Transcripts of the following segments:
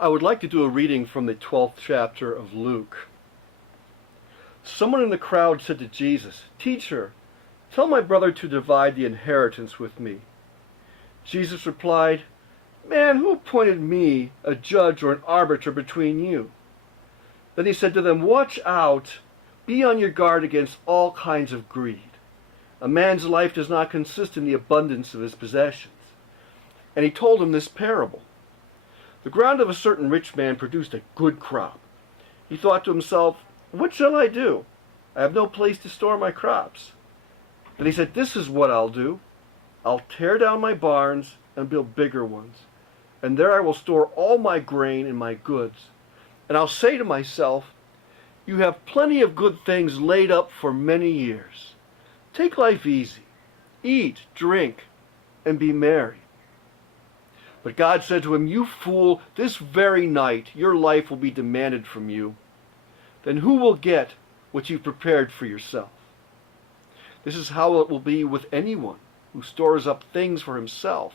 I would like to do a reading from the 12th chapter of Luke. Someone in the crowd said to Jesus, "Teacher, tell my brother to divide the inheritance with me." Jesus replied, "Man, who appointed me a judge or an arbiter between you?" Then he said to them, "Watch out, be on your guard against all kinds of greed. A man's life does not consist in the abundance of his possessions." And he told him this parable. The ground of a certain rich man produced a good crop. He thought to himself, "What shall I do? I have no place to store my crops." Then he said, "This is what I'll do. I'll tear down my barns and build bigger ones, and there I will store all my grain and my goods. And I'll say to myself, you have plenty of good things laid up for many years. Take life easy, eat, drink, and be merry." But God said to him, "You fool, this very night your life will be demanded from you. Then who will get what you've prepared for yourself? This is how it will be with anyone who stores up things for himself,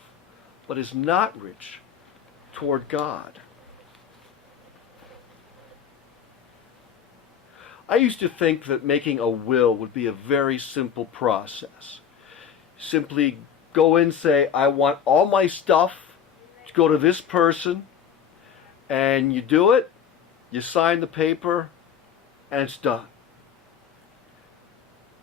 but is not rich toward God." I used to think that making a will would be a very simple process. Simply go in and say, "I want all my stuff to go to this person," and you do it, you sign the paper, and it's done.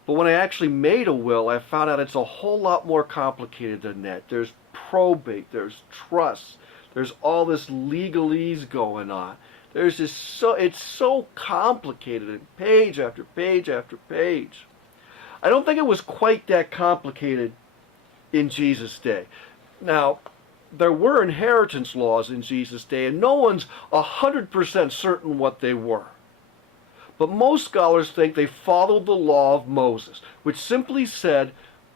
But when I actually made a will, I found out it's a whole lot more complicated than that. There's probate, there's trust, there's all this legalese going on. It's so complicated, and page after page after page. I don't think it was quite that complicated in Jesus' day. Now, there were inheritance laws in Jesus' day, and no one's 100% certain what they were. But most scholars think they followed the law of Moses, which simply said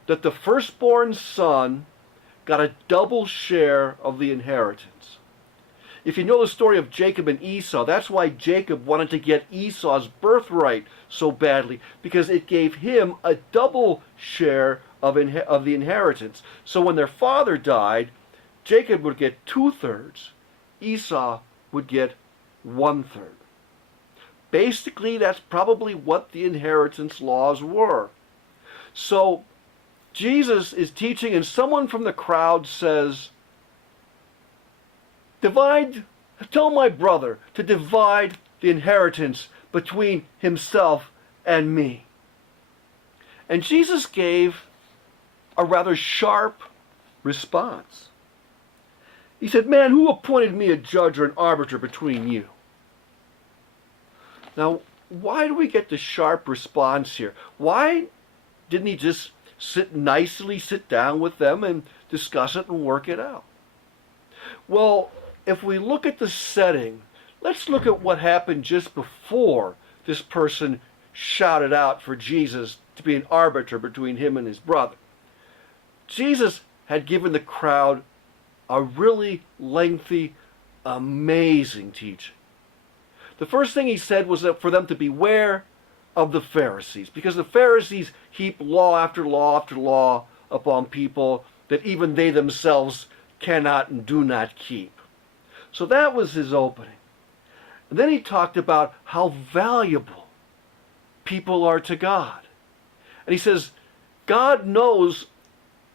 that the firstborn son got a double share of the inheritance. If you know the story of Jacob and Esau, that's why Jacob wanted to get Esau's birthright so badly, because it gave him a double share of the inheritance. So when their father died, Jacob would get 2/3, Esau would get 1/3. Basically, that's probably what the inheritance laws were. So Jesus is teaching, and someone from the crowd says, "Tell my brother to divide the inheritance between himself and me." And Jesus gave a rather sharp response. He said, "Man, who appointed me a judge or an arbiter between you?" Now, why do we get the sharp response here? Why didn't he just sit down with them and discuss it and work it out? Well, if we look at the setting, let's look at what happened just before this person shouted out for Jesus to be an arbiter between him and his brother. Jesus had given the crowd a really lengthy, amazing teaching. The first thing he said was that for them to beware of the Pharisees, because the Pharisees heap law after law after law upon people that even they themselves cannot and do not keep. So that was his opening. And then he talked about how valuable people are to God. And he says, God knows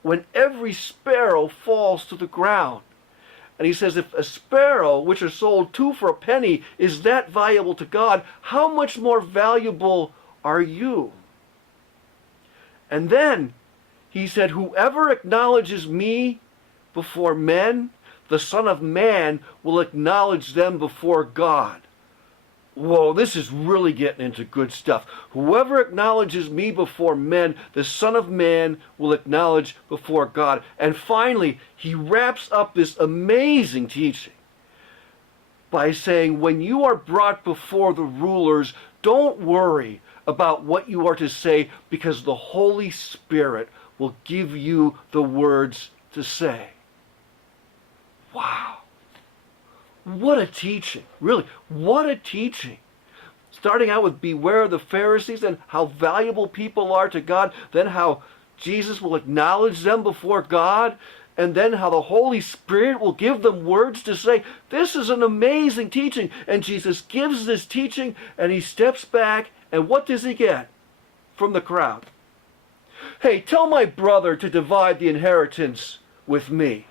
when every sparrow falls to the ground. And he says, if a sparrow, which are sold 2 for a penny, is that valuable to God, how much more valuable are you? And then he said, whoever acknowledges me before men, the Son of Man will acknowledge them before God. Whoa, this is really getting into good stuff. Whoever acknowledges me before men, the Son of Man will acknowledge before God. And finally, he wraps up this amazing teaching by saying, when you are brought before the rulers, don't worry about what you are to say, because the Holy Spirit will give you the words to say. Wow. What a teaching. Really, what a teaching. Starting out with beware of the Pharisees and how valuable people are to God, then how Jesus will acknowledge them before God, and then how the Holy Spirit will give them words to say, this is an amazing teaching. And Jesus gives this teaching, and he steps back, and what does he get from the crowd? Hey, tell my brother to divide the inheritance with me.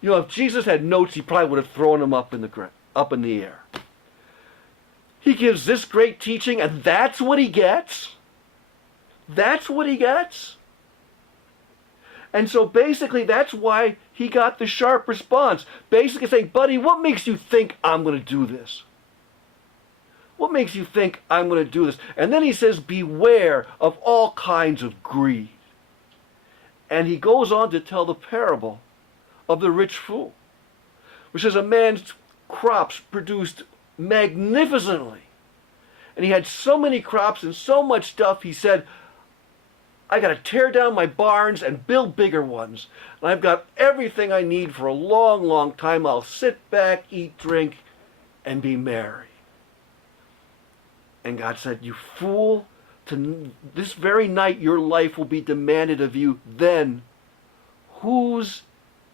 You know, if Jesus had notes, he probably would have thrown them up in the air. He gives this great teaching, and that's what he gets? That's what he gets? And so basically that's why he got the sharp response. Basically saying, buddy, what makes you think I'm going to do this? What makes you think I'm going to do this? And then he says, beware of all kinds of greed. And he goes on to tell the parable of the rich fool, which is a man's crops produced magnificently. And he had so many crops and so much stuff, he said, I got to tear down my barns and build bigger ones. And I've got everything I need for a long, long time. I'll sit back, eat, drink, and be merry. And God said, you fool, this very night your life will be demanded of you. Then, whose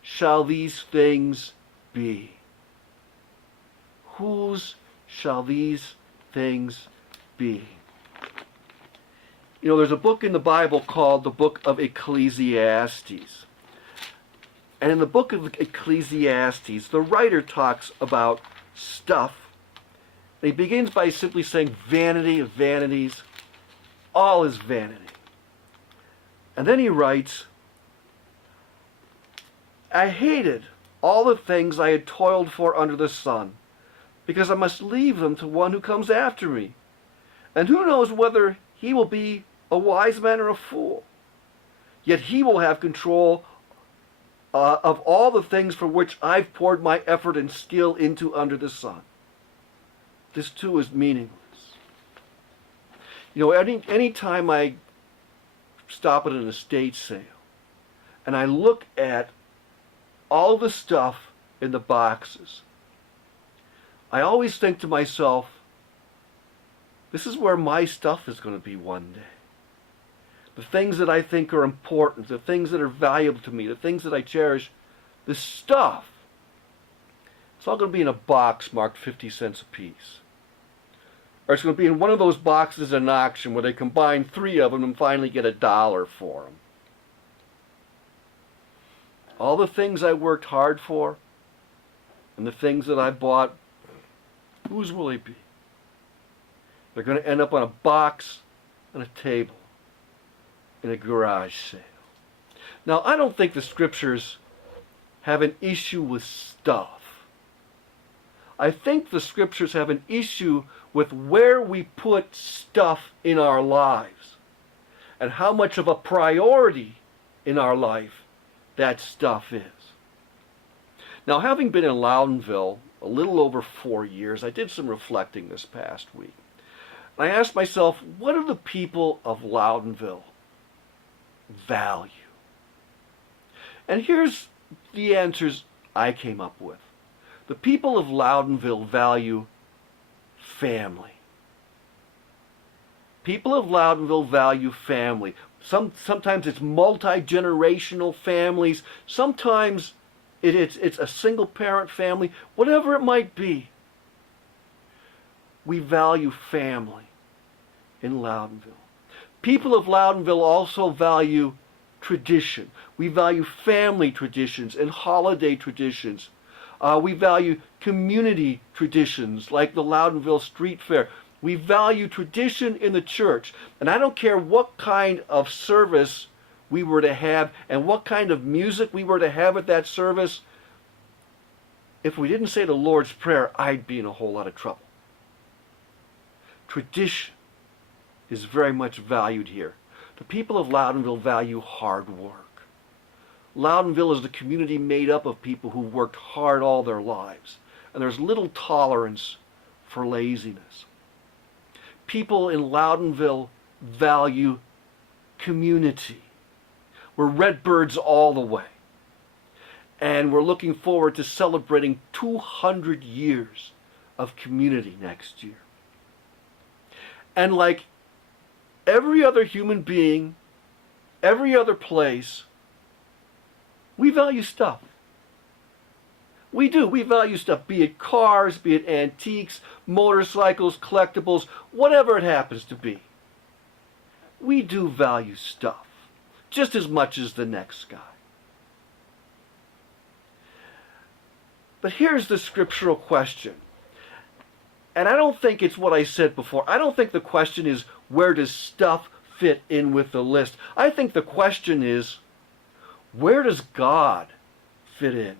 shall these things be? Whose shall these things be? You know, there's a book in the Bible called the book of Ecclesiastes. And in the book of Ecclesiastes, the writer talks about stuff. And he begins by simply saying, vanity of vanities, all is vanity. And then he writes, I hated all the things I had toiled for under the sun, because I must leave them to one who comes after me. And who knows whether he will be a wise man or a fool. Yet he will have control of all the things for which I've poured my effort and skill into under the sun. This too is meaningless. You know, any time I stop at an estate sale and I look at all the stuff in the boxes, I always think to myself, this is where my stuff is going to be one day. The things that I think are important, the things that are valuable to me, the things that I cherish, the stuff, it's all going to be in a box marked 50 cents a piece. Or it's going to be in one of those boxes in an auction where they combine 3 of them and finally get $1 for them. All the things I worked hard for and the things that I bought, whose will they be? They're going to end up on a box and a table in a garage sale. Now, I don't think the scriptures have an issue with stuff. I think the scriptures have an issue with where we put stuff in our lives and how much of a priority in our life that stuff is. Now, having been in Loudonville a little over 4 years, I did some reflecting this past week. And I asked myself, what do the people of Loudonville value? And here's the answers I came up with. The people of Loudonville value family. People of Loudonville value family. Sometimes it's multi-generational families. Sometimes it's a single-parent family. Whatever it might be, we value family in Loudonville. People of Loudonville also value tradition. We value family traditions and holiday traditions. We value community traditions like the Loudonville Street Fair. We value tradition in the church. And I don't care what kind of service we were to have and what kind of music we were to have at that service. If we didn't say the Lord's Prayer, I'd be in a whole lot of trouble. Tradition is very much valued here. The people of Loudonville value hard work. Loudonville is the community made up of people who worked hard all their lives, and there's little tolerance for laziness. People in Loudonville value community. We're Redbirds all the way, and we're looking forward to celebrating 200 years of community next year. And like every other human being every other place, we value stuff. We do. We value stuff, be it cars, be it antiques, motorcycles, collectibles, whatever it happens to be. We do value stuff just as much as the next guy. But here's the scriptural question. And I don't think it's what I said before. I don't think the question is, where does stuff fit in with the list? I think the question is, where does God fit in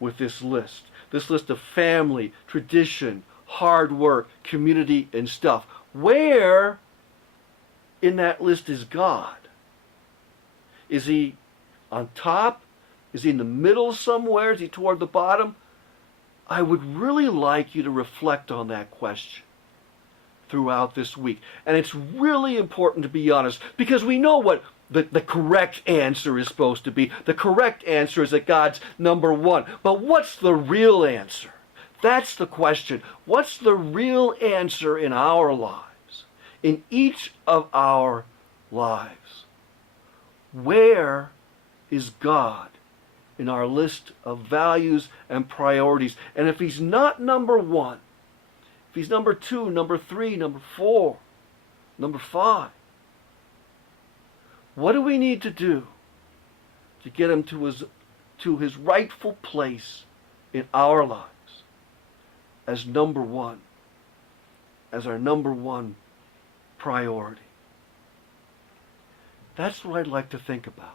with this list? This list of family, tradition, hard work, community, and stuff. Where in that list is God? Is he on top? Is he in the middle somewhere? Is he toward the bottom? I would really like you to reflect on that question throughout this week. And it's really important to be honest, because we know what the correct answer is supposed to be. The correct answer is that God's number one. But what's the real answer? That's the question. What's the real answer in our lives? In each of our lives? Where is God in our list of values and priorities? And if he's not number one, if he's number two, number three, number four, number five, what do we need to do to get him to his rightful place in our lives as number one, as our number one priority? That's what I'd like to think about.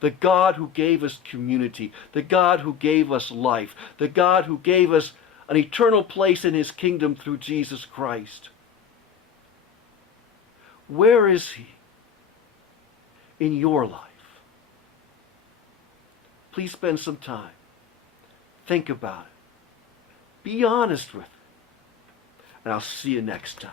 The God who gave us community, the God who gave us life, the God who gave us an eternal place in his kingdom through Jesus Christ. Where is he in your life? Please spend some time. Think about it. Be honest with it. And I'll see you next time.